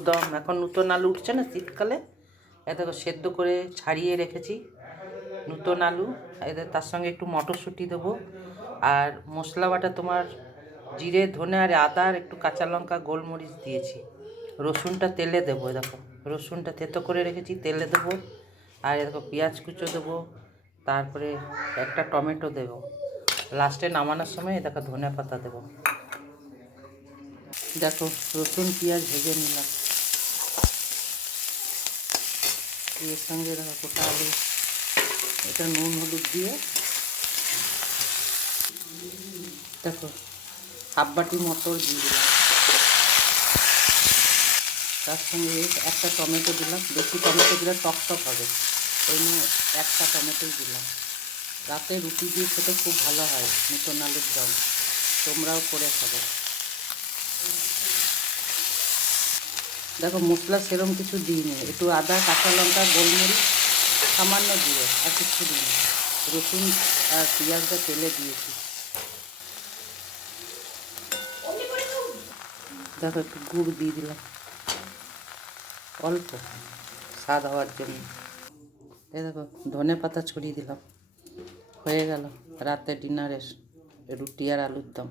আলুর দম। এখন নতুন আলু উঠছে না শীতকালে, এ দেখো সেদ্ধ করে ছাড়িয়ে রেখেছি নতুন আলু। এদের তার সঙ্গে একটু মটরশুঁটি দেবো, আর মশলা বাটা তোমার জিরে ধনে আর আদা আর একটু কাঁচা লঙ্কা গোলমরিচ দিয়েছি। রসুনটা তেলে দেবো, দেখো রসুনটা থেতো করে রেখেছি, তেলে দেবো। আর দেখো পেঁয়াজ কুচো দেবো, তারপরে একটা টমেটো দেবো, লাস্টে নামানোর সময় দেখো ধনে পাতা দেবো। দেখো রসুন পেঁয়াজ ভেজে নিলাম, এর সঙ্গে দেখো গোটা আলু, এটা নুন হলুদ দিয়ে দেখো হাফ বাটি মটর দিয়ে দিলাম, তার সঙ্গে একটা টমেটো দিলাম। বেশি টমেটো দিলে টক টক হবে, ওই নিয়ে একটা টমেটোই দিলাম। রাতে রুটি দিয়ে খেতে খুব ভালো হয় নতুন আলুর দম, তোমরাও করে খাবে। দেখো মশলা সেরম কিছু দিইনি, একটু আদা কাঁচা লঙ্কা গোলমরিচ সামান্য দিয়ে, আর কিছু দিইনি। রসুন আর পেঁয়াজটা তেলে দিয়েছি। দেখো একটু গুড় দিয়ে দিলাম অল্প স্বাদ হওয়ার জন্য। এই দেখো ধনে পাতা ছড়িয়ে দিলাম। হয়ে গেল রাতে ডিনারের রুটি আর আলুর দম।